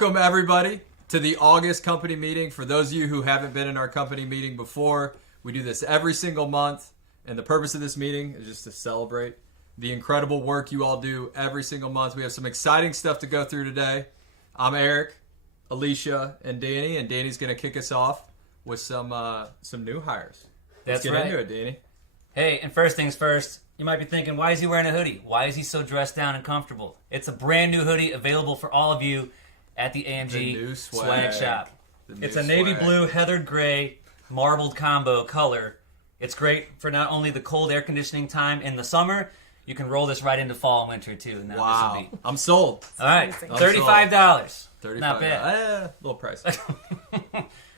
welcome everybody to the August company meeting. For those of you who haven't been in our company meeting before, we do this every single month, and the purpose of this meeting is just to celebrate the incredible work you all do every single month. We have some exciting stuff to go through today. I'm Eric, Alicia, and Danny, and Danny's going to kick us off with some new hires. Let's get into it, Danny. Hey, and first things first, you might be thinking, why is he wearing a hoodie? Why is he so dressed down and comfortable? It's a brand new hoodie available for all of you at the AMG swag shop. It's a navy blue, heathered gray, marbled combo color. It's great for not only the cold air conditioning time in the summer, you can roll this right into fall and winter too. And wow. I'm sold. All right, $35. Not bad. A little pricey.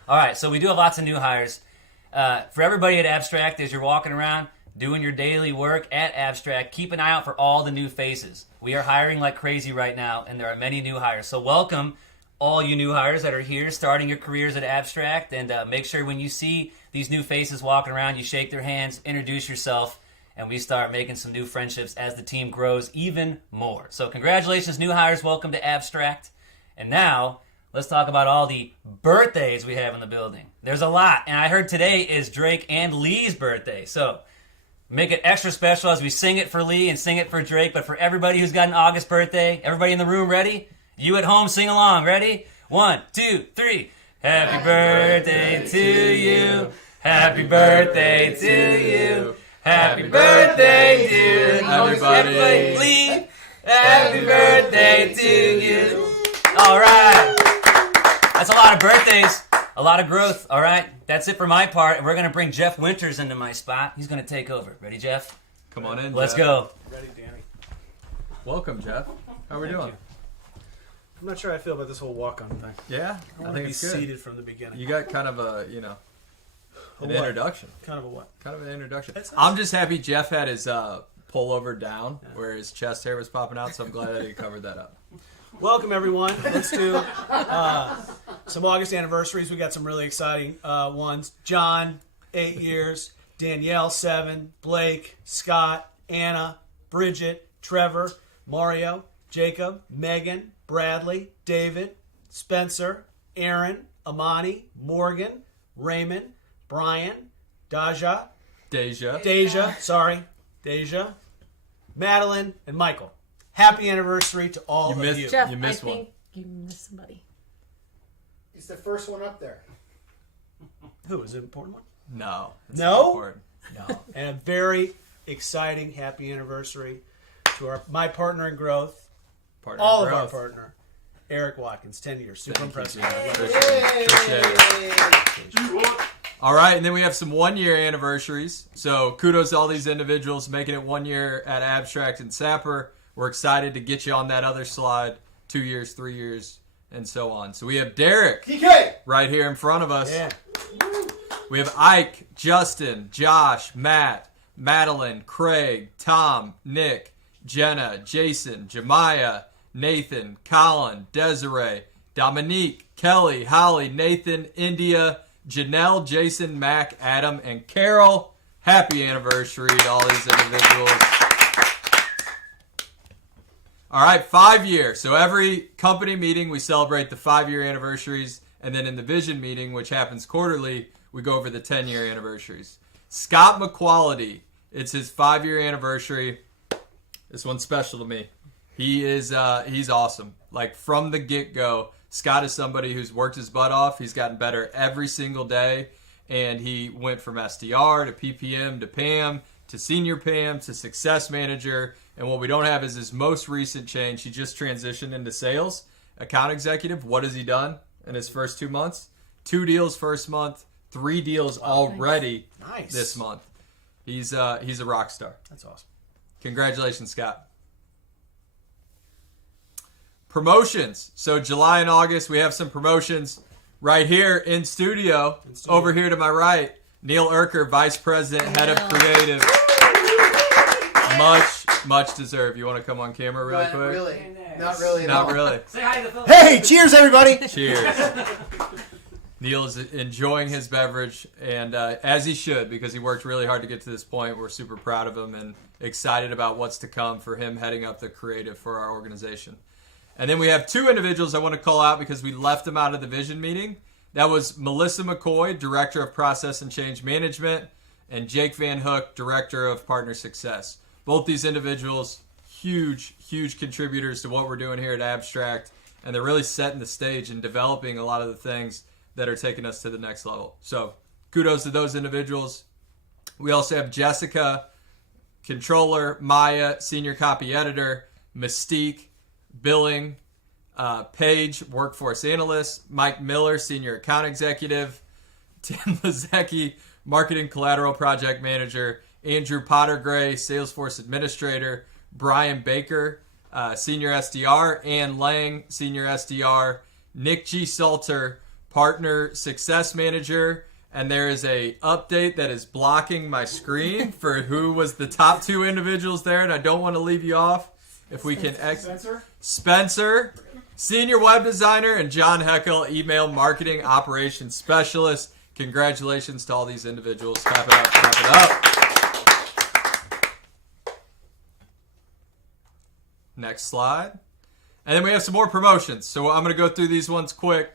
All right, so we do have lots of new hires. For everybody at Abstract, as you're walking around, doing your daily work at Abstract, keep an eye out for all the new faces. We are hiring like crazy right now, and there are many new hires. So welcome all you new hires that are here starting your careers at Abstract, and make sure when you see these new faces walking around, you shake their hands, introduce yourself, and we start making some new friendships as the team grows even more. So congratulations, new hires. Welcome to Abstract. And now, let's talk about all the birthdays we have in the building. There's a lot, and I heard today is Drake and Lee's birthday. So make it extra special as we sing it for Lee and sing it for Drake. But for everybody who's got an August birthday, everybody in the room ready? You at home, sing along. Ready? 1, 2, 3. Happy birthday to you. Happy birthday to you. Happy birthday, dear everybody. Lee, happy birthday to you. All right. That's a lot of birthdays. A lot of growth, all right? That's it for my part, and we're going to bring Jeff Winters into my spot. He's going to take over. Ready, Jeff? Come on in, Let's Jeff. go. Ready, Danny. Welcome, Jeff. How are we doing? I'm not sure how I feel about this whole walk-on thing. Yeah? I want to be seated from the beginning. You got kind of an introduction. Kind of a what? Kind of an introduction. That's I'm just happy Jeff had his pullover down where his chest hair was popping out, so I'm glad that he covered that up. Welcome, everyone. Let's do some August anniversaries. We got some really exciting ones. John, 8 years. Danielle, 7. Blake, Scott, Anna, Bridget, Trevor, Mario, Jacob, Megan, Bradley, David, Spencer, Aaron, Amani, Morgan, Raymond, Brian, Deja, Madeline, and Michael. Happy anniversary to all of you. Jeff, you missed I one. think you missed somebody. He's the first one up there. Who is it? An important one? No. It's No? not important. No. And a very exciting happy anniversary to my partner in growth, Partner all in of our growth. partner, Eric Watkins, 10 years. Super Thank you, impressive. Jim. Appreciate it. All right, and then we have some one-year anniversaries. So kudos to all these individuals making it 1 year at Abstract and Sapper. We're excited to get you on that other slide, 2 years, 3 years, and so on. So we have Derek TK! right here in front of us. Yeah. We have Ike, Justin, Josh, Matt, Madeline, Craig, Tom, Nick, Jenna, Jason, Jemiah, Nathan, Colin, Desiree, Dominique, Kelly, Holly, Nathan, India, Janelle, Jason, Mac, Adam, and Carol. Happy anniversary to all these individuals. All right, 5 year. So every company meeting, we celebrate the 5-year anniversaries. And then in the vision meeting, which happens quarterly, we go over the 10-year anniversaries. Scott McQuality, it's his 5-year anniversary. This one's special to me. He's awesome. Like from the get-go, Scott is somebody who's worked his butt off. He's gotten better every single day. And he went from SDR to PPM to PAM to senior PAM to success manager. And what we don't have is his most recent change. He just transitioned into sales, account executive. What has he done in his first 2 months? 2 deals first month, 3 deals already this month. He's a rock star. That's awesome. Congratulations, Scott. Promotions. So July and August, we have some promotions right here in studio. Over here to my right, Neil Urker, Vice President, Head of Creative. Much deserved. You want to come on camera really quick? Really? Not really at all. Not really. Say hi to the film. Hey, cheers, everybody! Cheers. Neil is enjoying his beverage, and as he should, because he worked really hard to get to this point. We're super proud of him and excited about what's to come for him heading up the creative for our organization. And then we have 2 individuals I want to call out because we left them out of the vision meeting. That was Melissa McCoy, Director of Process and Change Management, and Jake Van Hook, Director of Partner Success. Both these individuals, huge contributors to what we're doing here at Abstract, and they're really setting the stage and developing a lot of the things that are taking us to the next level. So kudos to those individuals. We also have Jessica, Controller, Maya, Senior Copy Editor, Mystique, Billing, Paige, Workforce Analyst, Mike Miller, Senior Account Executive, Tim Lazecki, Marketing Collateral Project Manager, Andrew Pottergray, Salesforce Administrator, Brian Baker, Senior SDR, Ann Lang, Senior SDR, Nick G. Salter, Partner Success Manager, and there is a update that is blocking my screen for who was the top 2 individuals there, and I don't want to leave you off. If we can Spencer, Senior Web Designer, and John Heckel, Email Marketing Operations Specialist. Congratulations to all these individuals. Clap it up, clap it up. Next slide. And then we have some more promotions. So I'm going to go through these ones quick.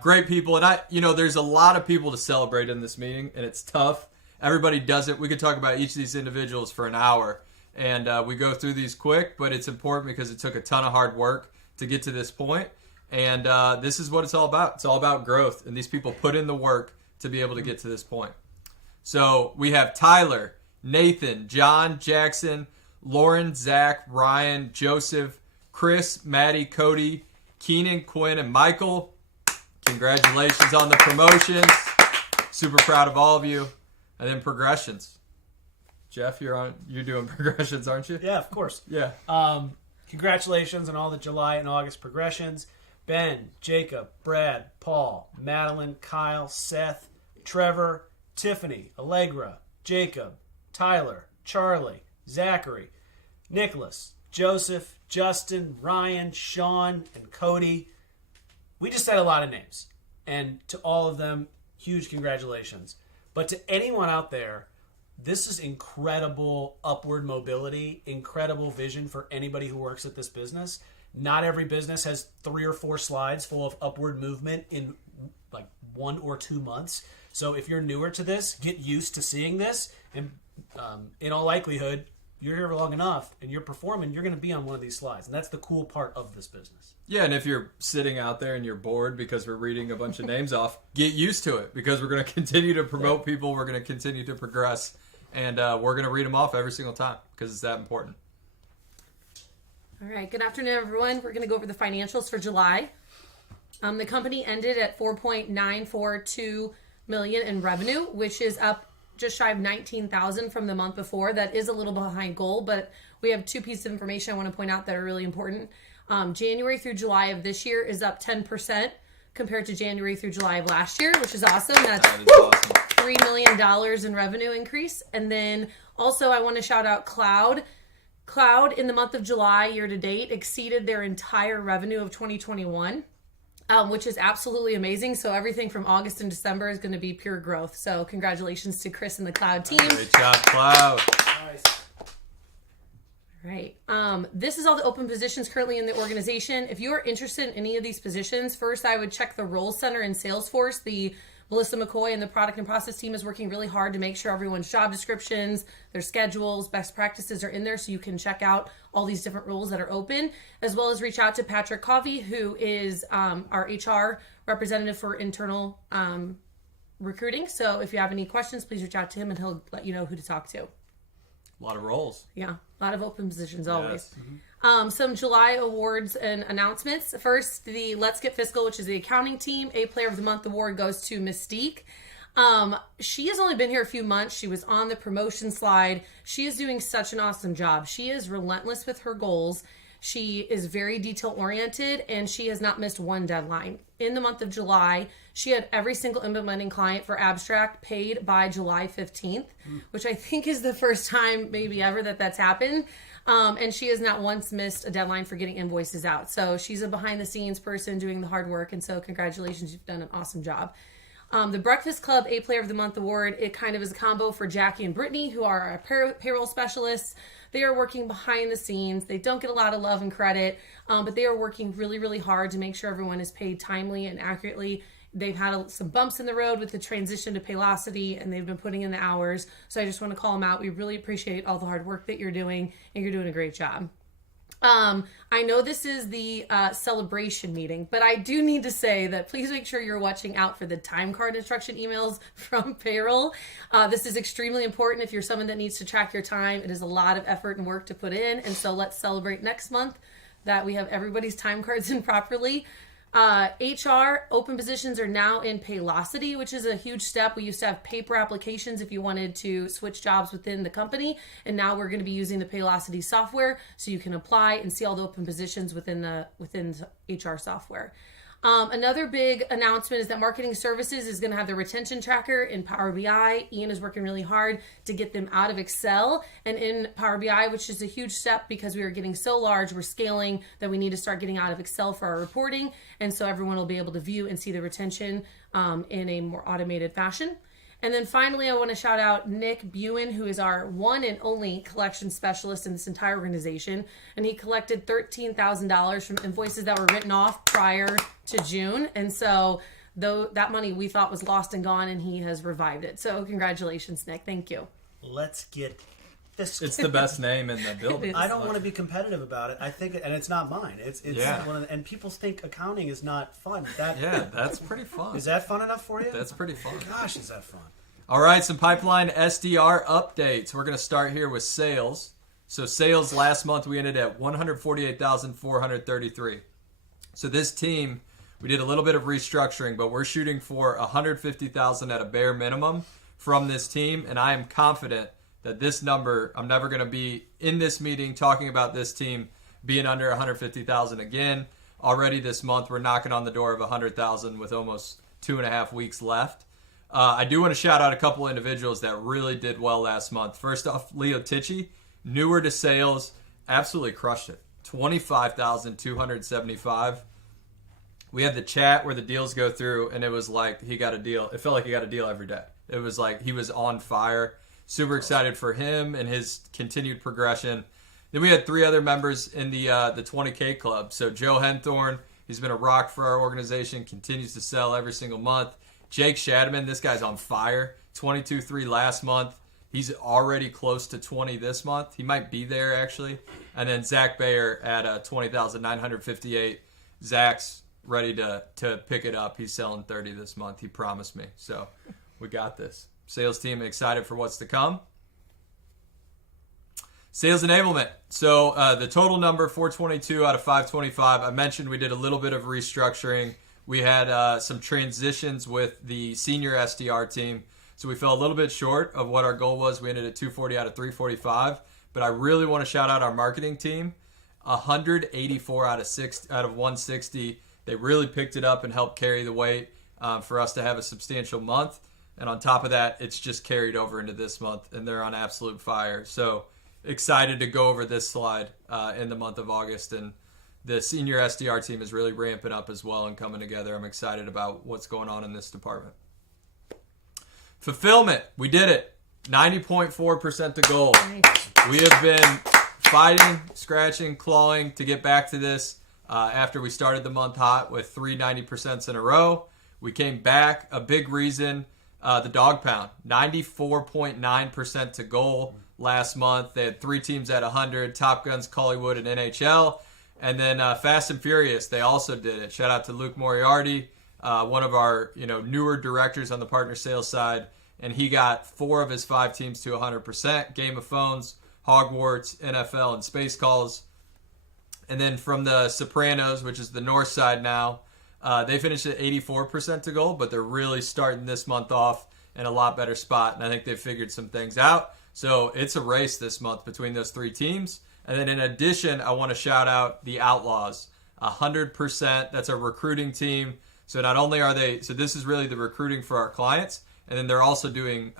Great people. And there's a lot of people to celebrate in this meeting, and it's tough. Everybody does it. We could talk about each of these individuals for an hour. And we go through these quick, but it's important because it took a ton of hard work to get to this point. And this is what it's all about. It's all about growth. And these people put in the work to be able to get to this point. So we have Tyler, Nathan, John, Jackson, Lauren, Zach, Ryan, Joseph, Chris, Maddie, Cody, Keenan, Quinn, and Michael. Congratulations on the promotions. Super proud of all of you. And then progressions. Jeff, you're doing progressions, aren't you? Yeah, of course. Yeah. Congratulations on all the July and August progressions. Ben, Jacob, Brad, Paul, Madeline, Kyle, Seth, Trevor, Tiffany, Allegra, Jacob, Tyler, Charlie, Zachary, Nicholas, Joseph, Justin, Ryan, Sean, and Cody. We just said a lot of names. And to all of them, huge congratulations. But to anyone out there, this is incredible upward mobility, incredible vision for anybody who works at this business. Not every business has 3 or 4 slides full of upward movement in like 1 or 2 months. So if you're newer to this, get used to seeing this. And in all likelihood, you're here long enough and you're performing, you're going to be on one of these slides. And that's the cool part of this business. Yeah, and if you're sitting out there and you're bored because we're reading a bunch of names off, get used to it because we're going to continue to promote people. We're going to continue to progress. And we're going to read them off every single time because it's that important. All right. Good afternoon, everyone. We're going to go over the financials for July. The company ended at $4.942 million in revenue, which is up just shy of $19,000 from the month before. That is a little behind goal, but we have 2 pieces of information I want to point out that are really important. January through July of this year is up 10% compared to January through July of last year, which is awesome. That's Awesome. $3 million in revenue increase. And then also I want to shout out Cloud. Cloud in the month of July year to date exceeded their entire revenue of 2021, which is absolutely amazing. So everything from August and December is going to be pure growth. So congratulations to Chris and the Cloud team. Great job, Cloud. Nice. Right. This is all the open positions currently in the organization. If you are interested in any of these positions, first I would check the Roles Center in Salesforce. The Melissa McCoy and the product and process team is working really hard to make sure everyone's job descriptions, their schedules, best practices are in there so you can check out all these different roles that are open, as well as reach out to Patrick Coffey, who is our HR representative for internal recruiting. So if you have any questions, please reach out to him and he'll let you know who to talk to. A lot of roles. Yeah, a lot of open positions always. Yes. Mm-hmm. Some July awards and announcements. First, the Let's Get Fiscal, which is the accounting team. A Player of the Month award goes to Mystique. She has only been here a few months. She was on the promotion slide. She is doing such an awesome job. She is relentless with her goals. She is very detail oriented and she has not missed one deadline. In the month of July, she had every single implementing client for Abstract paid by July 15th, which I think is the first time maybe ever that that's happened. And she has not once missed a deadline for getting invoices out. So she's a behind the scenes person doing the hard work. And so congratulations, you've done an awesome job. The Breakfast Club A Player of the Month award, it kind of is a combo for Jackie and Brittany, who are our payroll specialists. They are working behind the scenes. They don't get a lot of love and credit, but they are working really, really hard to make sure everyone is paid timely and accurately. They've had some bumps in the road with the transition to Paylocity, and they've been putting in the hours. So I just want to call them out. We really appreciate all the hard work that you're doing, and you're doing a great job. I know this is the celebration meeting, but I do need to say that please make sure you're watching out for the time card instruction emails from payroll. This is extremely important if you're someone that needs to track your time. It is a lot of effort and work to put in, and so let's celebrate next month that we have everybody's time cards in properly. HR open positions are now in Paylocity, which is a huge step. We used to have paper applications if you wanted to switch jobs within the company, and now we're going to be using the Paylocity software so you can apply and see all the open positions within the HR software. Another big announcement is that Marketing Services is going to have the retention tracker in Power BI. Ian is working really hard to get them out of Excel and in Power BI, which is a huge step because we are getting so large, we're scaling, that we need to start getting out of Excel for our reporting. And so everyone will be able to view and see the retention in a more automated fashion. And then finally, I want to shout out Nick Buin, who is our one and only collection specialist in this entire organization. And he collected $13,000 from invoices that were written off prior to June. And so though that money we thought was lost and gone, and he has revived it. So congratulations, Nick. Thank you. Let's get fiscal. It's the best name in the building. I don't want to be competitive about it. I think, and it's not mine. It's Yeah. one of the, and people think accounting is not fun. Yeah, that's pretty fun. Is that fun enough for you? That's pretty fun. Gosh, is that fun? All right, some pipeline SDR updates. We're going to start here with sales. So sales last month, we ended at 148,433. So this team, we did a little bit of restructuring, but we're shooting for 150,000 at a bare minimum from this team. And I am confident that this number, I'm never going to be in this meeting talking about this team being under 150,000 again. Already this month, we're knocking on the door of 100,000 with almost 2.5 weeks left. I do want to shout out a couple individuals that really did well last month. First off, Leo Tichy, newer to sales, absolutely crushed it. 25,275. We had the chat where the deals go through, and it was like he got a deal. It felt like he got a deal every day. It was like he was on fire. Super excited for him and his continued progression. Then we had 3 other members in the 20K club. So Joe Henthorn, he's been a rock for our organization, continues to sell every single month. Jake Shadman, this guy's on fire. 22.3 last month. He's already close to 20 this month. He might be there, actually. And then Zach Bayer at 20,958. Zach's ready to pick it up. He's selling 30 this month. He promised me. So we got this. Sales team excited for what's to come. Sales enablement. So the total number, 422 out of 525. I mentioned we did a little bit of restructuring. We had some transitions with the senior SDR team, so we fell a little bit short of what our goal was. We ended at 240 out of 345, but I really want to shout out our marketing team. 184 out of 160. They really picked it up and helped carry the weight for us to have a substantial month. And on top of that, it's just carried over into this month, and they're on absolute fire. So excited to go over this slide in the month of August, and the senior SDR team is really ramping up as well and coming together. I'm excited about what's going on in this department. Fulfillment. We did it. 90.4% to goal. We have been fighting, scratching, clawing to get back to this after we started the month hot with 3 90% in a row. We came back. A big reason, the dog pound. 94.9% to goal last month. They had 3 teams at 100, Top Guns, Collywood, and NHL. And then Fast and Furious, they also did it. Shout out to Luke Moriarty, one of our newer directors on the partner sales side, and he got 4 of his 5 teams to 100%. Game of Phones, Hogwarts, NFL, and Space Calls. And then from the Sopranos, which is the north side now, they finished at 84% to goal, but they're really starting this month off in a lot better spot, and I think they've figured some things out. So it's a race this month between those 3 teams. And then in addition, I want to shout out the Outlaws. 100%. That's a recruiting team. So not only are they, so this is really the recruiting for our clients, and then they're also doing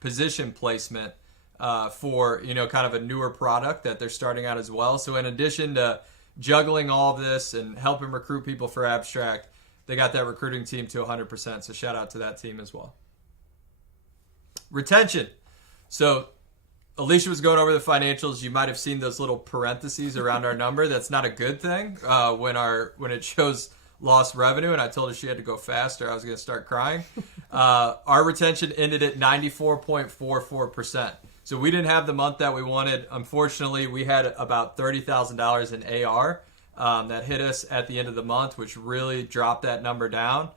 position placement for, kind of a newer product that they're starting out as well. So in addition to juggling all of this and helping recruit people for Abstract, they got that recruiting team to 100%. So shout out to that team as well. Retention. So Alicia was going over the financials. You might have seen those little parentheses around our number. That's not a good thing when it shows lost revenue, and I told her she had to go faster. I was going to start crying. Our retention ended at 94.44%. So we didn't have the month that we wanted. Unfortunately, we had about $30,000 in AR that hit us at the end of the month, which really dropped that number down.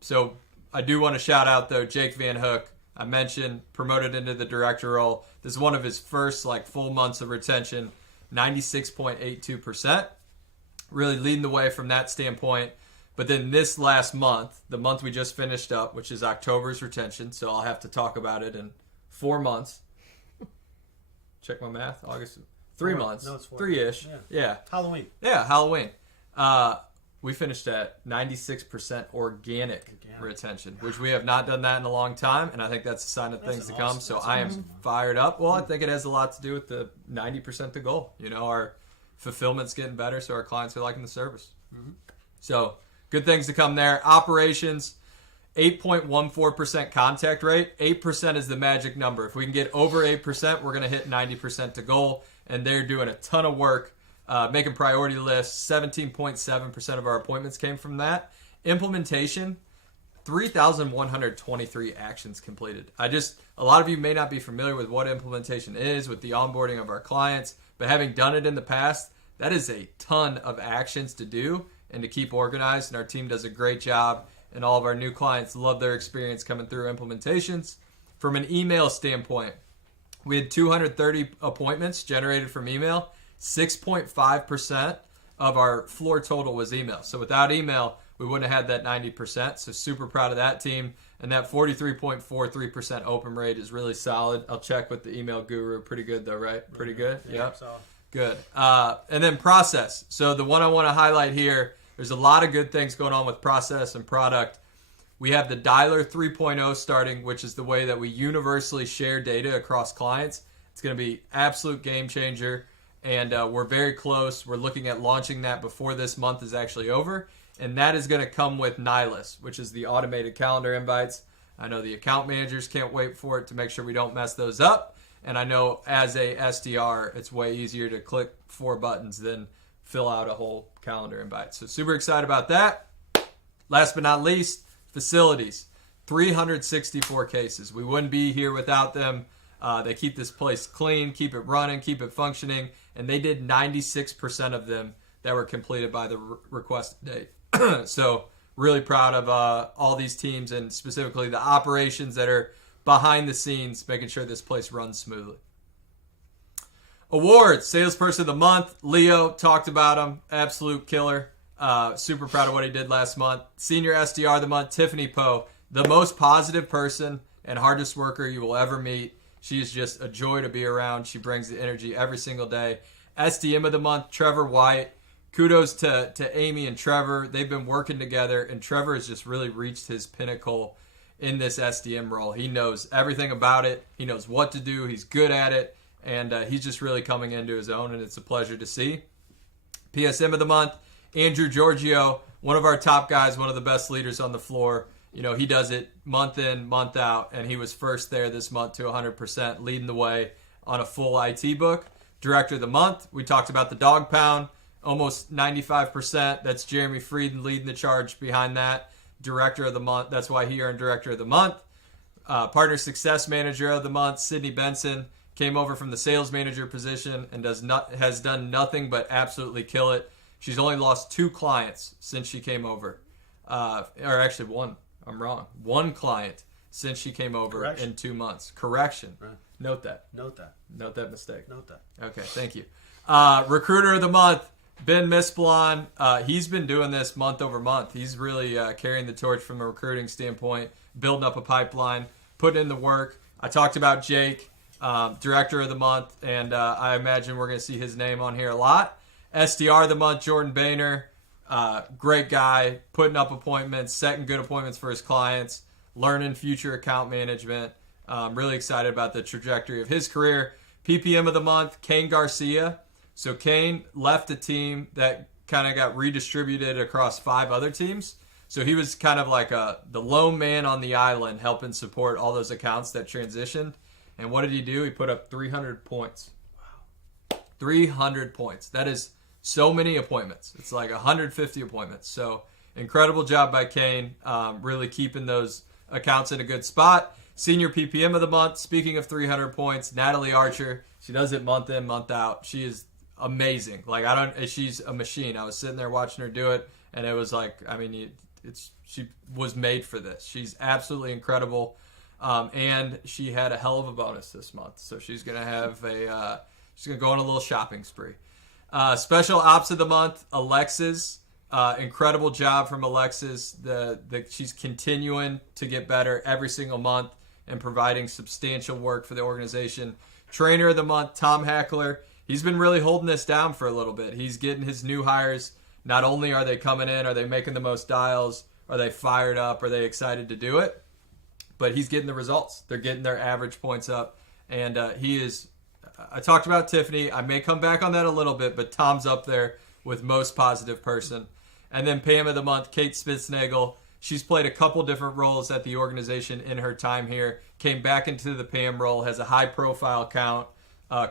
So I do want to shout out, though, Jake Van Hook. I mentioned promoted into the director role. This is one of his first full months of retention, 96.82%. Really leading the way from that standpoint. But then this last month, the month we just finished up, which is October's retention, so I'll have to talk about it in 4 months. Check my math. August, 3 months. No, it's 4. 3-ish. Yeah. Halloween. Yeah, Halloween. We finished at 96% organic retention, which we have not done that in a long time, and I think that's a sign of things to come. So I am fired up. Well, I think it has a lot to do with the 90% the goal. Our fulfillment's getting better, so our clients are liking the service. So good things to come there. Operations, 8.14% contact rate. 8% is the magic number. If we can get over 8%, we're going to hit 90% to goal, and they're doing a ton of work. Making priority lists, 17.7% of our appointments came from that. Implementation, 3,123 actions completed. A lot of you may not be familiar with what implementation is, with the onboarding of our clients, but having done it in the past, that is a ton of actions to do and to keep organized, and our team does a great job, and all of our new clients love their experience coming through implementations. From an email standpoint, we had 230 appointments generated from email. 6.5% of our floor total was email. So without email, we wouldn't have had that 90%. So super proud of that team. And that 43.43% open rate is really solid. I'll check with the email guru. Pretty good though, right? Pretty good? Yep. Good. And then process. So the one I want to highlight here, there's a lot of good things going on with process and product. We have the Dialer 3.0 starting, which is the way that we universally share data across clients. It's going to be absolute game changer. And we're very close. We're looking at launching that before this month is actually over. And that is going to come with Nihilus, which is the automated calendar invites. I know the account managers can't wait for it to make sure we don't mess those up. And I know as a SDR, it's way easier to click 4 buttons than fill out a whole calendar invite. So super excited about that. Last but not least, facilities. 364 cases. We wouldn't be here without them. They keep this place clean, keep it running, keep it functioning, and they did 96% of them that were completed by the requested date. So really proud of all these teams, and specifically the operations that are behind the scenes, making sure this place runs smoothly. Awards, Salesperson of the Month. Leo, talked about him, absolute killer. Super proud of what he did last month. Senior SDR of the Month, Tiffany Poe, the most positive person and hardest worker you will ever meet. She is just a joy to be around. She brings the energy every single day. SDM of the Month, Trevor White. Kudos to Amy and Trevor. They've been working together, and Trevor has just really reached his pinnacle in this SDM role. He knows everything about it. He knows what to do. He's good at it, and he's just really coming into his own, and it's a pleasure to see. PSM of the Month, Andrew Giorgio, one of our top guys, one of the best leaders on the floor. He does it month in, month out, and he was first there this month to 100%, leading the way on a full IT book. Director of the Month, we talked about the Dog Pound, almost 95%. That's Jeremy Frieden leading the charge behind that. Director of the Month, that's why he earned Director of the Month. Partner Success Manager of the Month, Sydney Benson, came over from the Sales Manager position and has done nothing but absolutely kill it. She's only lost 2 clients since she came over. Or actually one. I'm wrong. 1 client since she came over in 2 months. Correction. Right. Note that. Note that. Note that mistake. Note that. Okay, thank you. Recruiter of the Month, Ben Misplon. He's been doing this month over month. He's really carrying the torch from a recruiting standpoint, building up a pipeline, putting in the work. I talked about Jake, Director of the Month, and I imagine we're going to see his name on here a lot. SDR of the Month, Jordan Boehner. Great guy, putting up appointments, setting good appointments for his clients, learning future account management. Really excited about the trajectory of his career. PPM of the Month, Kane Garcia. So Kane left a team that kind of got redistributed across 5 other teams. So he was kind of like the lone man on the island helping support all those accounts that transitioned. And what did he do? He put up 300 points. Wow. 300 points. That is so many appointments. It's like 150 appointments. So incredible job by Kane, really keeping those accounts in a good spot. Senior PPM of the month, speaking of 300 points, Natalie Archer. She does it month in, month out. She is amazing. Like, she's a machine. I was sitting there watching her do it, and it was like, I mean, she was made for this. She's absolutely incredible. And she had a hell of a bonus this month. So she's going to have she's going to go on a little shopping spree. Special ops of the month, Alexis. Incredible job from Alexis. She's continuing to get better every single month and providing substantial work for the organization. Trainer of the month, Tom Hackler. He's been really holding this down for a little bit. He's getting his new hires. Not only are they coming in, are they making the most dials, are they fired up, are they excited to do it, but he's getting the results. They're getting their average points up. And he is, I talked about Tiffany. I may come back on that a little bit, but Tom's up there with most positive person. And then Pam of the month, Kate Spitznagel. She's played a couple different roles at the organization in her time here. Came back into the Pam role, has a high-profile account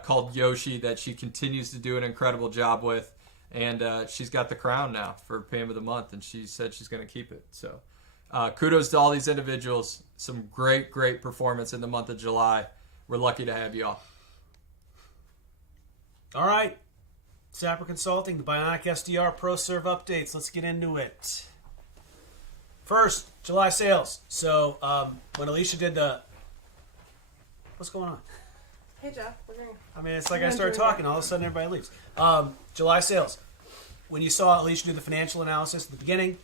called Yoshi that she continues to do an incredible job with. And she's got the crown now for Pam of the month, and she said she's going to keep it. So kudos to all these individuals. Some great, great performance in the month of July. We're lucky to have you all. All right. Sapper Consulting, the Bionic SDR Pro Serve updates. Let's get into it. First, July sales. So when Alicia did what's going on? Hey, Jeff. We're going. I mean, it's like I started talking, all of a sudden everybody leaves. July sales. When you saw Alicia do the financial analysis at the beginning,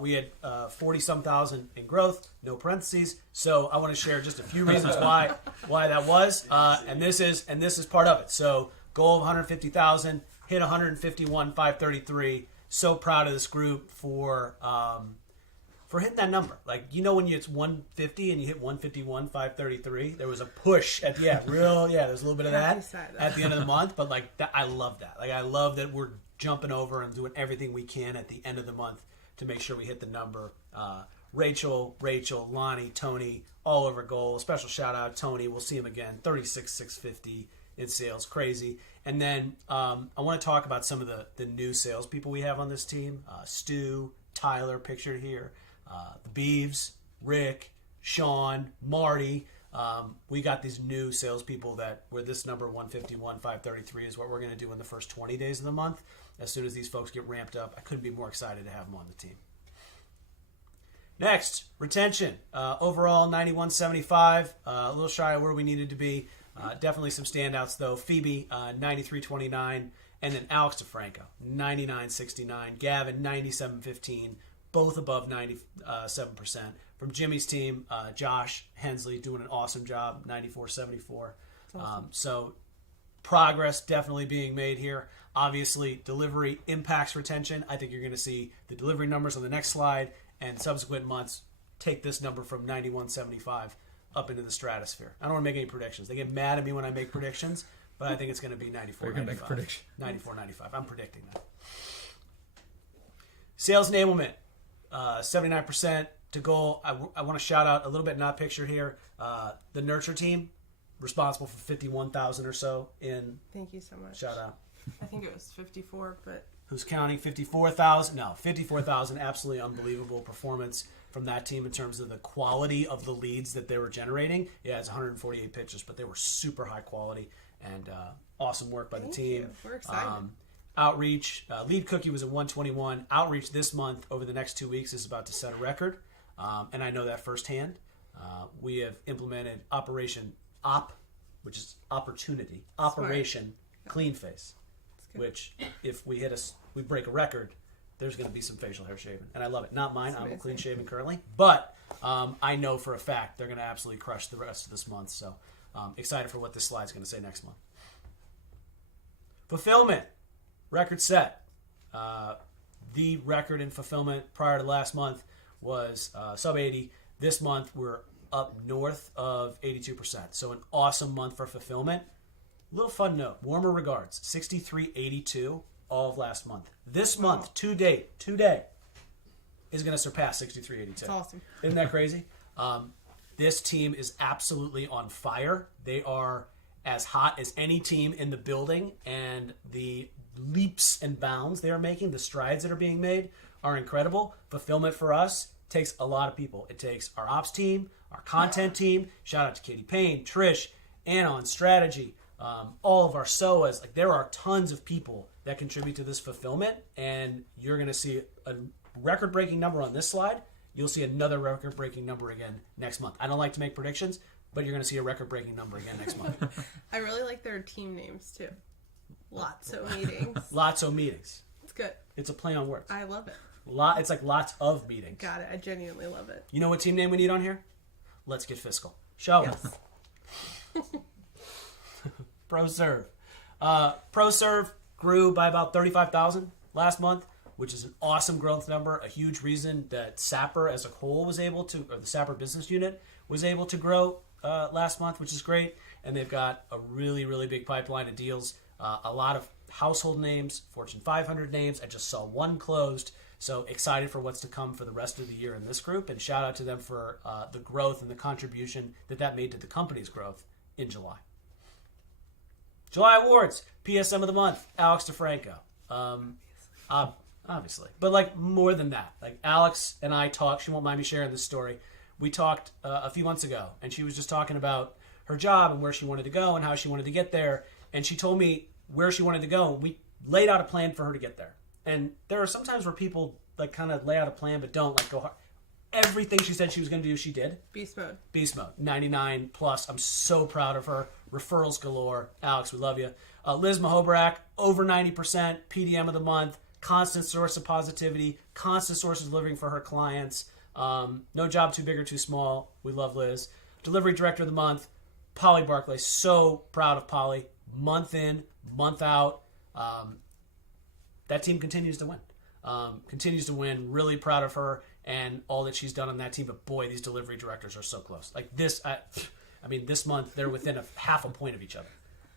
we had 40-some thousand in growth, no parentheses. So I want to share just a few reasons why that was, and this is part of it. So goal of 150,000, hit 151,533. So proud of this group for hitting that number. Like, you know, when it's 150 and you hit 151,533, there was a push at the end. There's a little bit of that at the end of the month. But like that, I love that. Like, I love that we're jumping over and doing everything we can at the end of the month to make sure we hit the number. Rachel, Lonnie, Tony, all over goal. Special shout out Tony. We'll see him again. 36,650 in sales, crazy. And then I want to talk about some of the new salespeople we have on this team. Stu, Tyler, pictured here. The Beeves, Rick, Sean, Marty. We got these new salespeople where this number 151,533 is what we're going to do in the first 20 days of the month. As soon as these folks get ramped up, I couldn't be more excited to have them on the team. Next, retention. Overall, 91.75, a little shy of where we needed to be. Definitely some standouts, though. Phoebe, 93.29, and then Alex DeFranco, 99.69. Gavin, 97.15. Both above 97%. From Jimmy's team, Josh Hensley doing an awesome job, 94.74. Awesome. So progress definitely being made here. Obviously, delivery impacts retention. I think you're going to see the delivery numbers on the next slide and subsequent months take this number from 91.75 up into the stratosphere. I don't want to make any predictions. They get mad at me when I make predictions, but I think it's going to be 94.95. 94.95. I'm predicting that. Sales enablement. 79% to goal. I want to shout out a little bit, not pictured here, the nurture team, responsible for 51,000 or so in. Thank you so much. Shout out. I think it was 54, but. Who's counting 54,000? No, 54,000. Absolutely unbelievable performance from that team in terms of the quality of the leads that they were generating. Yeah, it's 148 pitches, but they were super high quality and awesome work by the team. You. We're excited. Outreach, lead cookie was at 121. Outreach this month over the next 2 weeks is about to set a record, and I know that firsthand. We have implemented Operation OP, which is opportunity. Operation Clean Face, which if we break a record, there's going to be some facial hair shaving, and I love it. Not mine. I'm clean shaven currently, but I know for a fact they're going to absolutely crush the rest of this month. So excited for what this slide's going to say next month. Fulfillment. Record set. The record in fulfillment prior to last month was sub 80. This month we're up north of 82%. So an awesome month for fulfillment. Little fun note. Warmer regards. 6382 all of last month. This month, today, is going to surpass 6382. That's awesome. Isn't that crazy? This team is absolutely on fire. They are as hot as any team in the building, and the leaps and bounds they are making, the strides that are being made, are incredible. Fulfillment for us takes a lot of people. It takes our ops team, our content team. Shout out to Katie Payne, Trish, Anna on strategy, all of our SOAs. Like, there are tons of people that contribute to this fulfillment, and you're going to see a record-breaking number on this slide. You'll see another record-breaking number again next month. I don't like to make predictions, but you're going to see a record-breaking number again next month. I really like their team names too. Lots of meetings. Lots of meetings. It's good. It's a play on words. I love it. It's like lots of meetings. Got it. I genuinely love it. You know what team name we need on here? Let's Get Fiscal. Show. Yes. ProServe. ProServe grew by about 35,000 last month, which is an awesome growth number. A huge reason that Sapper as a whole was able to, or the Sapper business unit was able to grow last month, which is great. And they've got a really, really big pipeline of deals. A lot of household names, Fortune 500 names. I just saw one closed. So excited for what's to come for the rest of the year in this group. And shout out to them for the growth and the contribution that made to the company's growth in July. July awards. PSM of the month, Alex DeFranco. Obviously. But like more than that. Like Alex and I talked, she won't mind me sharing this story. We talked a few months ago, and she was just talking about her job and where she wanted to go and how she wanted to get there. And she told me where she wanted to go, and we laid out a plan for her to get there. And there are some times where people like kind of lay out a plan but don't like go hard. Everything she said she was going to do, she did. Beast mode. Beast mode. 99 plus. I'm so proud of her. Referrals galore. Alex, we love you. Liz Mahobrak, over 90%. PDM of the month. Constant source of positivity. Constant source of delivering for her clients. No job too big or too small. We love Liz. Delivery director of the month. Polly Barclay. So proud of Polly. Month in, month out. That team continues to win. Really proud of her and all that she's done on that team. But boy, these delivery directors are so close. Like this, this month they're within half a point of each other,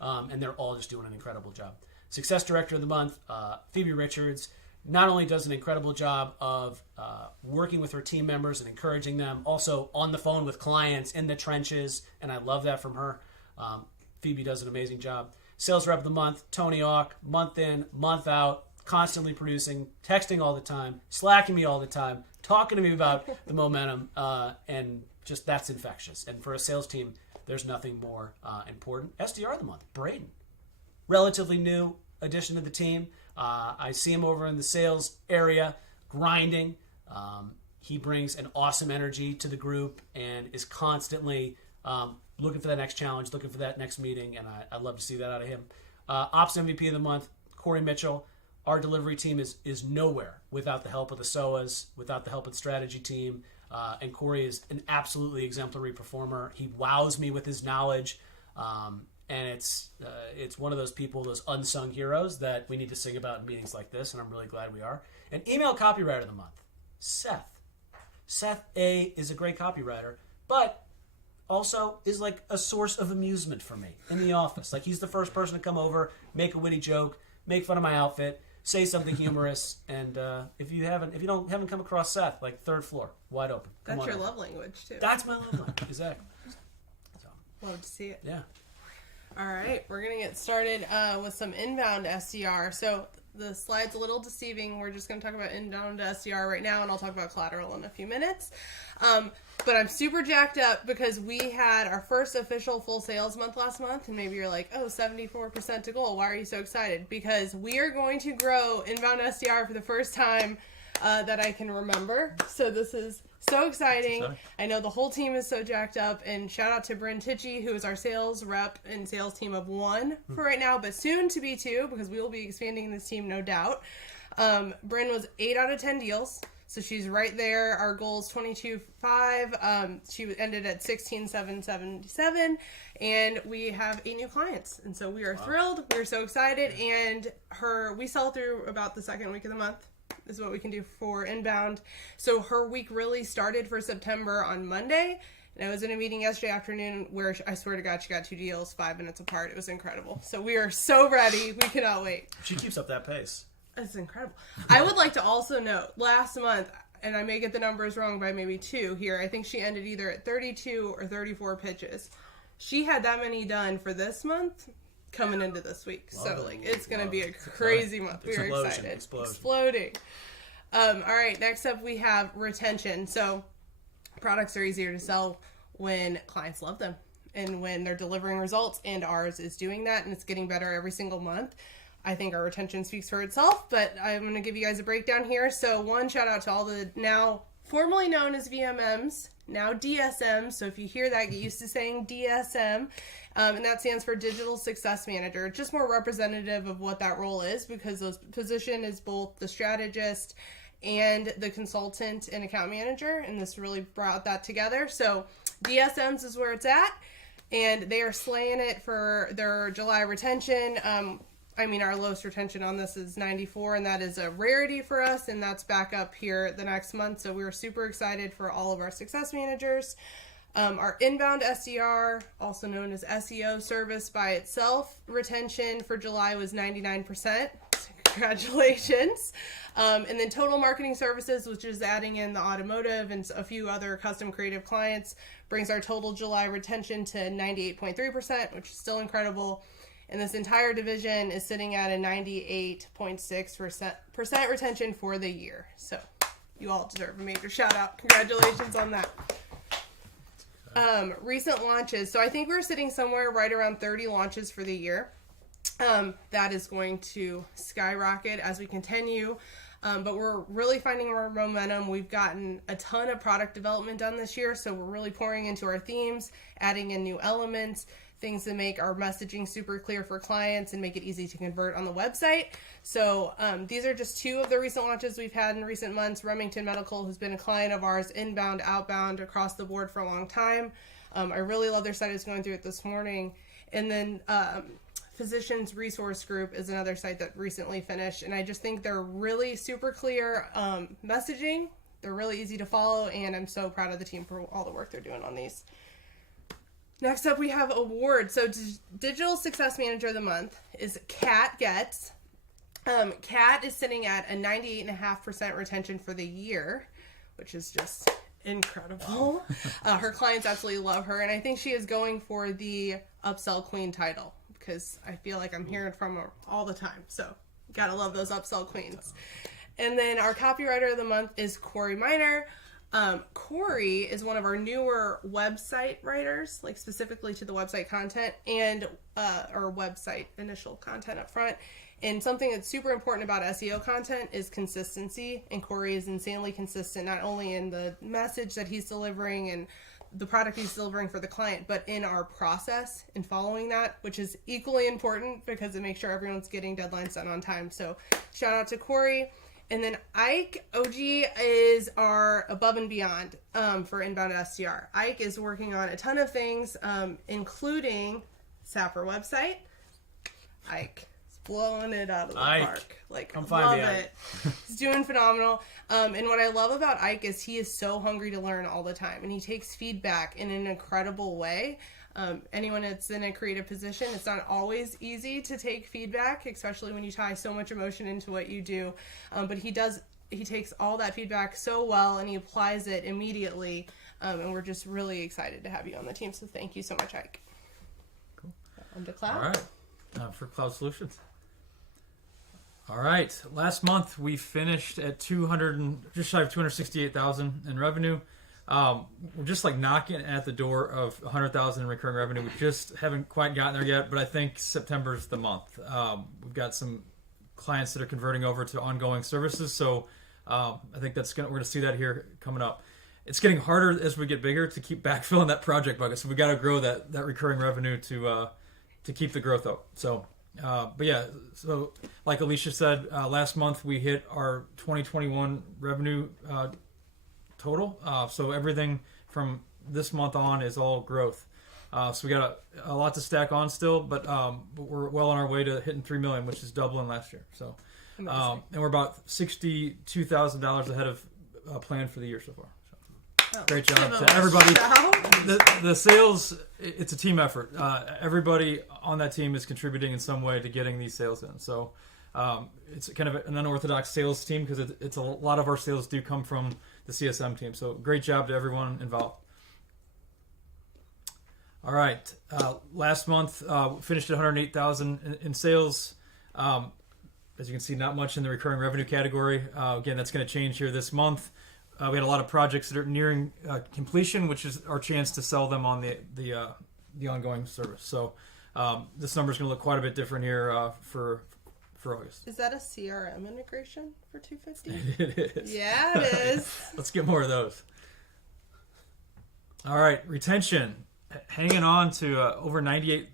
and they're all just doing an incredible job. Success director of the month, Phoebe Richards, not only does an incredible job of working with her team members and encouraging them, also on the phone with clients in the trenches, and I love that from her. Phoebe does an amazing job. Sales rep of the month, Tony Auk, month in, month out, constantly producing, texting all the time, slacking me all the time, talking to me about the momentum, and just that's infectious. And for a sales team, there's nothing more important. SDR of the month, Braden. Relatively new addition to the team. I see him over in the sales area, grinding. He brings an awesome energy to the group and is constantly looking for that next challenge, looking for that next meeting, and I love to see that out of him. Ops MVP of the month, Corey Mitchell. Our delivery team is nowhere without the help of the SOAs, without the help of the strategy team, and Corey is an absolutely exemplary performer. He wows me with his knowledge, and it's one of those people, those unsung heroes that we need to sing about in meetings like this, and I'm really glad we are. And email copywriter of the month, Seth. Seth A is a great copywriter, but also is like a source of amusement for me in the office. Like he's the first person to come over, make a witty joke, make fun of my outfit, say something humorous, and if you haven't come across Seth, like third floor, wide open. That's your love language too. That's my love language, exactly. Love to see it. Yeah. All right, we're gonna get started with some inbound SDR. So the slide's a little deceiving. We're just gonna talk about inbound SDR right now, and I'll talk about collateral in a few minutes. But I'm super jacked up because we had our first official full sales month last month, and maybe you're like, oh, 74% to goal. Why are you so excited? Because we are going to grow inbound SDR for the first time that I can remember. So this is so exciting. I know the whole team is so jacked up, and shout out to Bryn Tichy, who is our sales rep and sales team of 1 for right now, but soon to be 2 because we will be expanding this team, no doubt. Bryn was 8 out of 10 deals. So she's right there. Our goal is 22.5. She ended at 16,777, and we have 8 new clients. And so we are thrilled. We're so excited. And we sell through about the second week of the month is what we can do for inbound. So her week really started for September on Monday. And I was in a meeting yesterday afternoon where I swear to God, she got 2 deals 5 minutes apart. It was incredible. So we are so ready. We cannot wait. If she keeps up that pace, It's incredible. I would like to also note, last month, and I may get the numbers wrong by maybe 2 here, I think she ended either at 32 or 34 pitches. She had that many done for this month coming into this week. So, like, it's going to be a crazy month. We are excited. Exploding. All right, next up we have retention. So, products are easier to sell when clients love them and when they're delivering results, and ours is doing that, and it's getting better every single month. I think our retention speaks for itself, but I'm going to give you guys a breakdown here. So one, shout out to all the now formerly known as VMMs, now DSMs. So if you hear that, get used to saying DSM. And that stands for Digital Success Manager. Just more representative of what that role is, because those position is both the strategist and the consultant and account manager. And this really brought that together. So DSMs is where it's at. And they are slaying it for their July retention. Our lowest retention on this is 94, and that is a rarity for us, and that's back up here the next month. So we're super excited for all of our success managers. Our inbound SDR, also known as SEO service by itself, retention for July was 99%. Congratulations. And then total marketing services, which is adding in the automotive and a few other custom creative clients, brings our total July retention to 98.3%, which is still incredible. And this entire division is sitting at a 98.6% retention for the year. So you all deserve a major shout out. Congratulations on that. Recent launches. So I think we're sitting somewhere right around 30 launches for the year. That is going to skyrocket as we continue. But we're really finding our momentum. We've gotten a ton of product development done this year. So we're really pouring into our themes, adding in new elements, things that make our messaging super clear for clients and make it easy to convert on the website. So these are just 2 of the recent launches we've had in recent months. Remington Medical has been a client of ours, inbound, outbound, across the board for a long time. I really love their site. I was going through it this morning. And then Physicians Resource Group is another site that recently finished. And I just think they're really super clear messaging. They're really easy to follow, and I'm so proud of the team for all the work they're doing on these. Next up, we have awards. So Digital Success Manager of the Month is Kat Getz. Kat is sitting at a 98.5% retention for the year, which is just incredible. Her clients absolutely love her, and I think she is going for the Upsell Queen title, because I feel like I'm hearing from her all the time. So gotta love those Upsell Queens. And then our Copywriter of the Month is Corey Miner. Corey is one of our newer website writers, like specifically to the website content and our website initial content up front. And something that's super important about SEO content is consistency. And Corey is insanely consistent, not only in the message that he's delivering and the product he's delivering for the client, but in our process and following that, which is equally important because it makes sure everyone's getting deadlines done on time. So shout out to Corey. And then Ike OG is our above and beyond for inbound SDR. Ike is working on a ton of things, including Sapper website. Ike is blowing it out of the park. Like, love it. He's doing phenomenal. And what I love about Ike is he is so hungry to learn all the time, and he takes feedback in an incredible way. Anyone that's in a creative position, it's not always easy to take feedback, especially when you tie so much emotion into what you do. But he takes all that feedback so well, and he applies it immediately. And we're just really excited to have you on the team. So thank you so much, Ike. Cool. On to Cloud. All right. For Cloud Solutions. All right. Last month we finished at just shy of 268,000 in revenue. We're just like knocking at the door of 100,000 in recurring revenue. We just haven't quite gotten there yet, but I think September's the month. We've got some clients that are converting over to ongoing services, so I think we're going to see that here coming up. It's getting harder as we get bigger to keep backfilling that project bucket, so we got to grow that recurring revenue to keep the growth up. So, but yeah, so like Alicia said, last month we hit our 2021 revenue total. So everything from this month on is all growth. So we got a lot to stack on still, but we're well on our way to hitting $3 million, which is doubling last year. So, and we're about $62,000 ahead of plan for the year so far. So, great job to everybody. The sales, it's a team effort. Everybody on that team is contributing in some way to getting these sales in. So It's kind of an unorthodox sales team because it's a lot of our sales do come from the CSM team. So great job to everyone involved. All right. Last month, finished at $108,000 in sales. As you can see, not much in the recurring revenue category. Again, that's going to change here this month. We had a lot of projects that are nearing completion, which is our chance to sell them on the ongoing service. So this number is going to look quite a bit different here for August. Is that a CRM integration for 250? It is. Yeah, it is. Let's get more of those. All right, retention. Hanging on to over 98%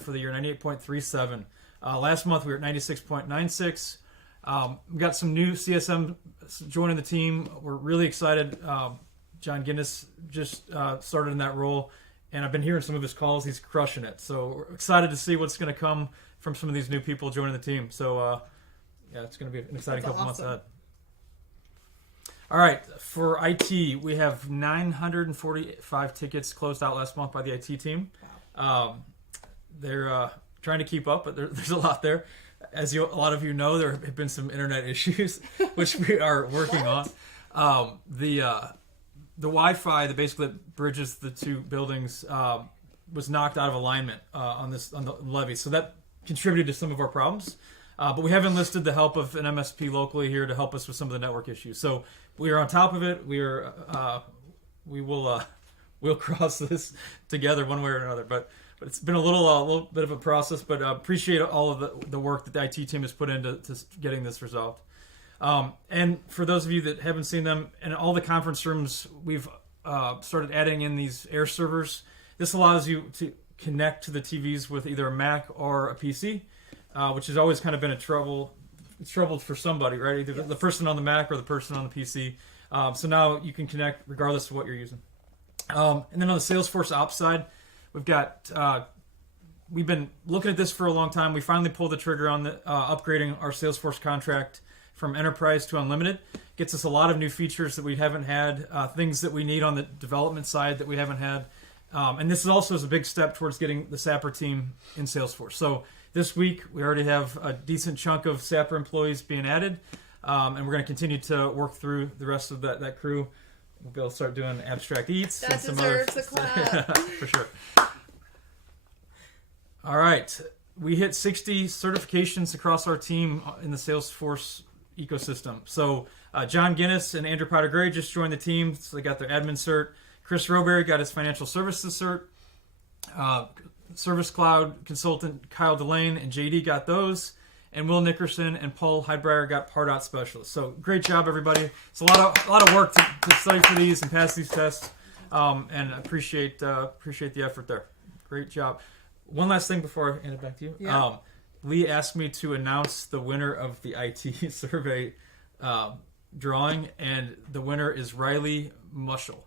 for the year, 98.37. Last month we were at 96.96. We got some new CSM joining the team. We're really excited. John Guinness just started in that role, and I've been hearing some of his calls. He's crushing it. So we're excited to see what's going to come from some of these new people joining the team. So, yeah, it's going to be an exciting couple months ahead. All right, for IT, we have 945 tickets closed out last month by the IT team. They're trying to keep up, but there's a lot there. As a lot of you know, there have been some internet issues, which we are working on. The Wi-Fi that basically bridges the two buildings was knocked out of alignment on the levee, so that contributed to some of our problems. But we have enlisted the help of an MSP locally here to help us with some of the network issues. So we are on top of it. We'll cross this together one way or another. But it's been a little bit of a process. But appreciate all of the work that the IT team has put into getting this resolved. And for those of you that haven't seen them, in all the conference rooms, we've started adding in these air servers. This allows you to connect to the TVs with either a Mac or a PC. Which has always kind of been troubled for somebody, right? Either the person on the Mac or the person on the PC. So now you can connect regardless of what you're using. And then on the Salesforce Ops side, we've been looking at this for a long time. We finally pulled the trigger on upgrading our Salesforce contract from Enterprise to Unlimited. Gets us a lot of new features that we haven't had, things that we need on the development side that we haven't had. And this is also a big step towards getting the Sapper team in Salesforce. So this week, we already have a decent chunk of Sapper employees being added, and we're going to continue to work through the rest of that crew. We'll be able to start doing abstract eats. That and some deserves other a clap. for sure. All right. We hit 60 certifications across our team in the Salesforce ecosystem. So John Guinness and Andrew Potter-Gray just joined the team, so they got their admin cert. Chris Roberry got his financial services cert. Service Cloud consultant Kyle Delane and JD got those, and Will Nickerson and Paul Heidbreyer got Pardot specialists. So great job, everybody. It's a lot of work to study for these and pass these tests, and appreciate the effort there. Great job. One last thing before I hand it back to you. Yeah. Lee asked me to announce the winner of the IT survey drawing, and the winner is Riley Mushel.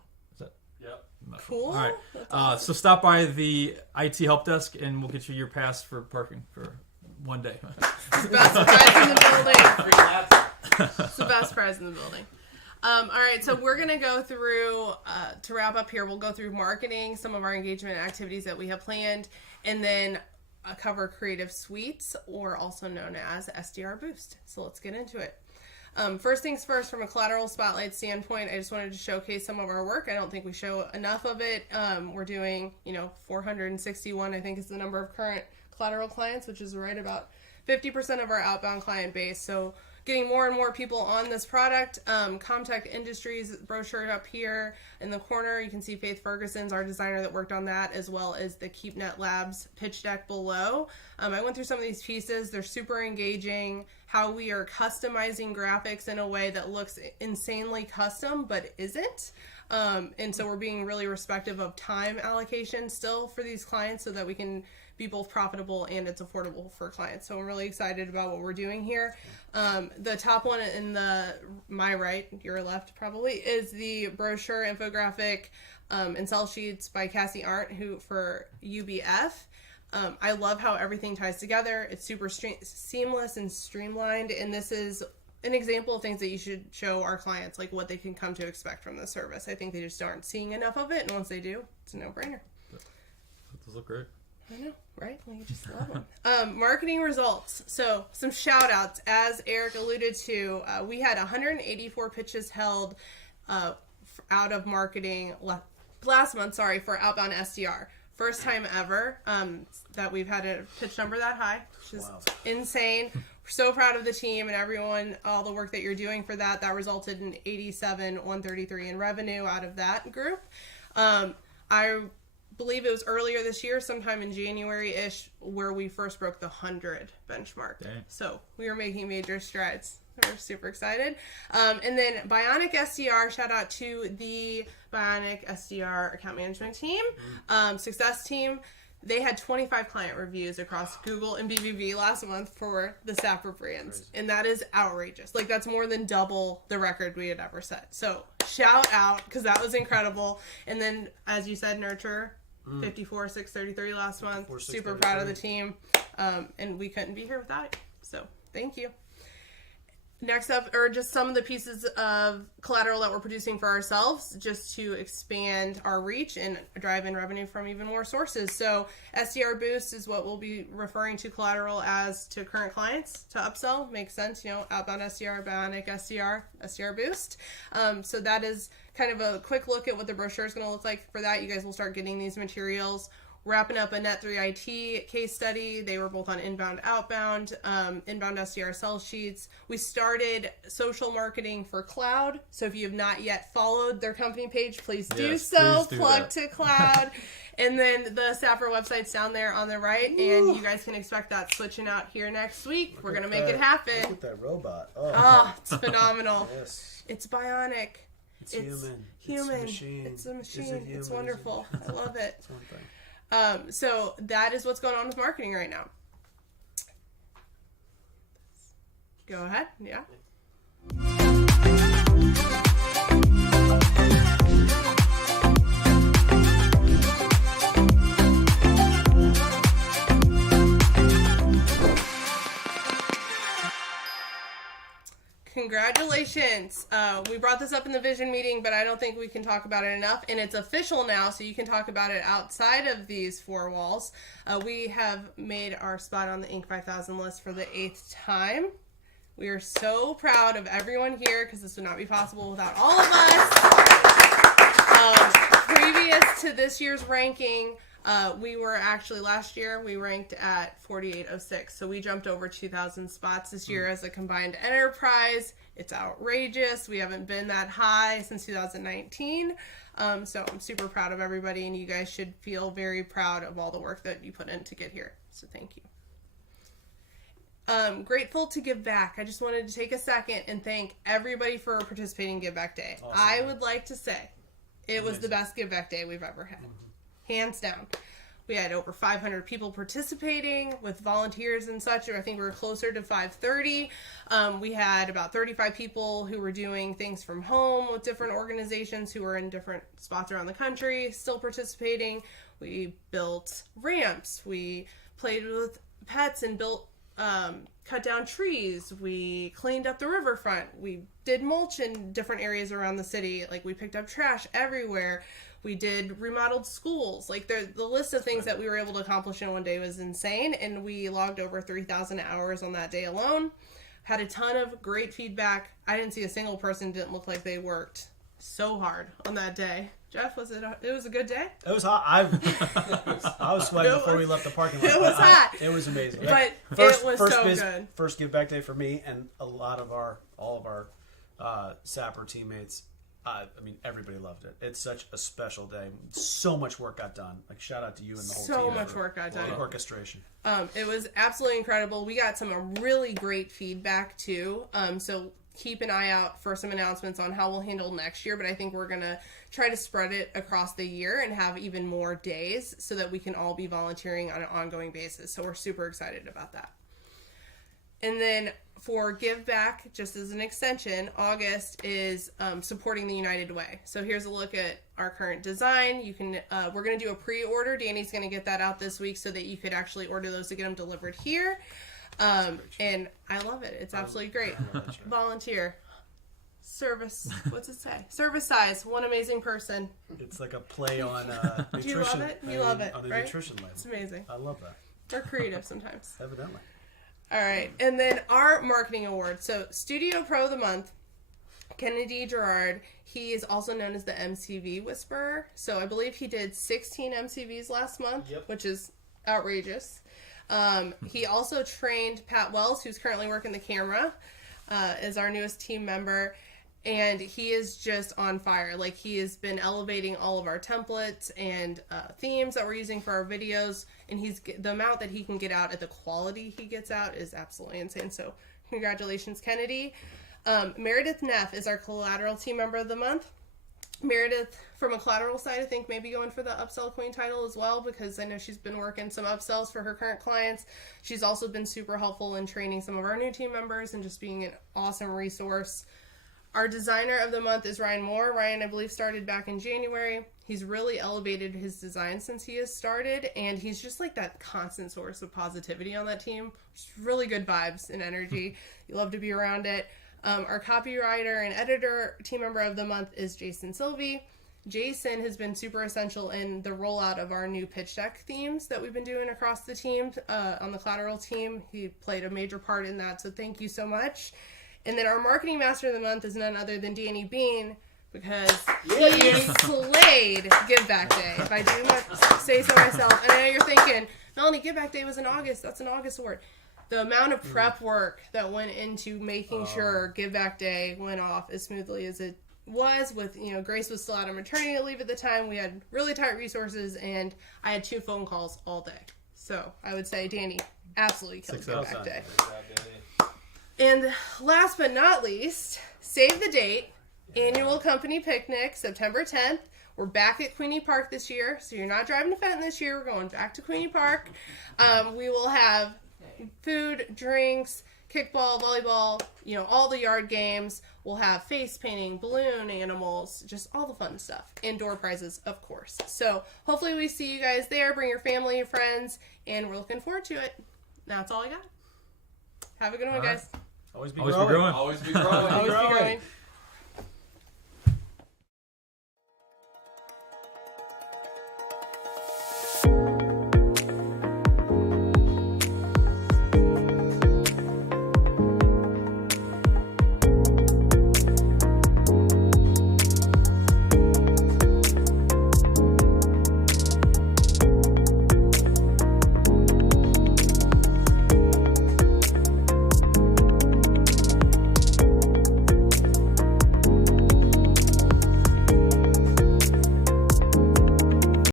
Cool. All right. So stop by the IT help desk, and we'll get you your pass for parking for one day. Best prize in the building. It's the best prize in the building. All right, so we're going to go through, to wrap up here, we'll go through marketing, some of our engagement activities that we have planned, and then cover creative suites, or also known as SDR Boost. So let's get into it. First things first, from a collateral spotlight standpoint, I just wanted to showcase some of our work. I don't think we show enough of it. We're doing, 461, I think is the number of current collateral clients, which is right about 50% of our outbound client base. So getting more and more people on this product. Comtech Industries brochure up here in the corner. You can see Faith Ferguson's our designer that worked on that, as well as the KeepNet Labs pitch deck below. I went through some of these pieces. They're super engaging. How we are customizing graphics in a way that looks insanely custom, but isn't. And so we're being really respectful of time allocation still for these clients so that we can be both profitable and it's affordable for clients. So I'm really excited about what we're doing here. The top one in my right, your left probably, is the brochure infographic and sell sheets by Cassie Arndt, who for UBF. I love how everything ties together. It's super seamless and streamlined, and this is an example of things that you should show our clients, like what they can come to expect from the service. I think they just aren't seeing enough of it, and once they do, it's a no-brainer. Those look great. I know, right? Well, you just love them. Marketing results. So some shout outs. As Eric alluded to, we had 184 pitches held out of marketing last month, for outbound SDR. First time ever that we've had a pitch number that high, which is insane. We're so proud of the team and everyone, all the work that you're doing for that. That resulted in 133 in revenue out of that group. I believe it was earlier this year, sometime in January-ish, where we first broke the 100 benchmark. Dang. So we are making major strides. We're super excited. And then Bionic SDR, shout out to the Bionic SDR account management team, success team. They had 25 client reviews across Google and BBB last month for the Sapper brands. Crazy. And that is outrageous. Like, that's more than double the record we had ever set. So shout out, because that was incredible. And then, as you said, Nurture, 54,633 last month. Super proud of the team. And we couldn't be here without it. So thank you. Next up are just some of the pieces of collateral that we're producing for ourselves just to expand our reach and drive in revenue from even more sources. So SDR Boost is what we'll be referring to collateral as to current clients to upsell. Makes sense, outbound SDR, Bionic SDR, SDR Boost. So that is kind of a quick look at what the brochure is going to look like for that. You guys will start getting these materials. Wrapping up a Net3 IT case study. They were both on inbound, outbound, inbound SDR sell sheets. We started social marketing for cloud. So if you have not yet followed their company page, please do so. Please do Plug that. to cloud. And then the Sapper website's down there on the right. And you guys can expect that switching out here next week. We're going to make it happen. Look at that robot. Oh, it's phenomenal. Yes. It's bionic. It's human. Human. It's a machine. It's a machine. Is it human? It's wonderful. I love it. It's one thing. So that is what's going on with marketing right now. Go ahead. Yeah. Congratulations. We brought this up in the vision meeting, but I don't think we can talk about it enough. And it's official now, so you can talk about it outside of these four walls. We have made our spot on the Inc. 5000 list for the 8th time. We are so proud of everyone here because this would not be possible without all of us. Previous to this year's ranking, we were actually, last year, we ranked at 4806. So we jumped over 2,000 spots this year as a combined enterprise. It's outrageous. We haven't been that high since 2019. So I'm super proud of everybody, and you guys should feel very proud of all the work that you put in to get here. So thank you. Grateful to give back. I just wanted to take a second and thank everybody for participating in Give Back Day. Awesome. I would like to say it was the best Give Back Day we've ever had. Hands down. We had over 500 people participating with volunteers and such. I think we were closer to 530. We had about 35 people who were doing things from home with different organizations who were in different spots around the country still participating. We built ramps. We played with pets and built cut down trees. We cleaned up the riverfront. We did mulch in different areas around the city. Like, we picked up trash everywhere. We did remodeled schools. Like, the list of things that we were able to accomplish in one day was insane, and we logged over 3,000 hours on that day alone. Had a ton of great feedback. I didn't see a single person didn't look like they worked so hard on that day. Jeff, it was a good day? It was hot. I was sweating before we left the parking lot. It was hot. It was amazing. But it was so good. First give back day for me and all of our Sapper teammates. I mean, everybody loved it. It's such a special day. So much work got done. Like, shout out to you and the whole team. So much work got done. The orchestration. It was absolutely incredible. We got some really great feedback too. So keep an eye out for some announcements on how we'll handle next year. But I think we're gonna try to spread it across the year and have even more days so that we can all be volunteering on an ongoing basis. So we're super excited about that. And then for Give Back, just as an extension, August is supporting the United Way. So here's a look at our current design. You can we're going to do a pre-order. Danny's going to get that out this week so that you could actually order those to get them delivered here. And I love it. It's absolutely great. Volunteer. Service. What's it say? Service size. One amazing person. It's like a play on nutrition. Do you love it? You love it, on the right? nutrition label. It's amazing. I love that. We're creative sometimes. Evidently. All right, and then our marketing award. So, Studio Pro of the Month, Kennedy Gerard. He is also known as the MCV Whisperer. So, I believe he did 16 MCVs last month, which is outrageous. He also trained Pat Wells, who's currently working the camera, is our newest team member. And he is just on fire. Like, he has been elevating all of our templates and themes that we're using for our videos. And the amount that he can get out at the quality he gets out is absolutely insane. So, congratulations, Kennedy. Meredith Neff is our collateral team member of the month. Meredith, from a collateral side, I think maybe going for the upsell queen title as well, because I know she's been working some upsells for her current clients. She's also been super helpful in training some of our new team members and just being an awesome resource. Our designer of the month is Ryan Moore. Ryan, I believe, started back in January. He's really elevated his design since he has started, and he's just like that constant source of positivity on that team. Just really good vibes and energy. You love to be around it. Our copywriter and editor team member of the month is Jason Sylvie. Jason has been super essential in the rollout of our new pitch deck themes that we've been doing across the team on the collateral team. He played a major part in that, so thank you so much. And then our marketing master of the month is none other than Danny Bean, because he slayed Give Back Day, if I do say so myself. And I know you're thinking, Melanie, Give Back Day was in August. That's an August award. The amount of prep work that went into making sure Give Back Day went off as smoothly as it was, with, Grace was still out on maternity leave at the time. We had really tight resources, and I had 2 phone calls all day. So I would say Danny absolutely killed Give Back Day. And last but not least, save the date, annual company picnic, September 10th. We're back at Queenie Park this year, so you're not driving to Fenton this year. We're going back to Queenie Park. We will have food, drinks, kickball, volleyball, all the yard games. We'll have face painting, balloon animals, just all the fun stuff. Indoor prizes, of course. So hopefully we see you guys there. Bring your family and friends, and we're looking forward to it. That's all I got. Have a good one, guys. Always be Always growing. be growing. Always be growing. Always be growing.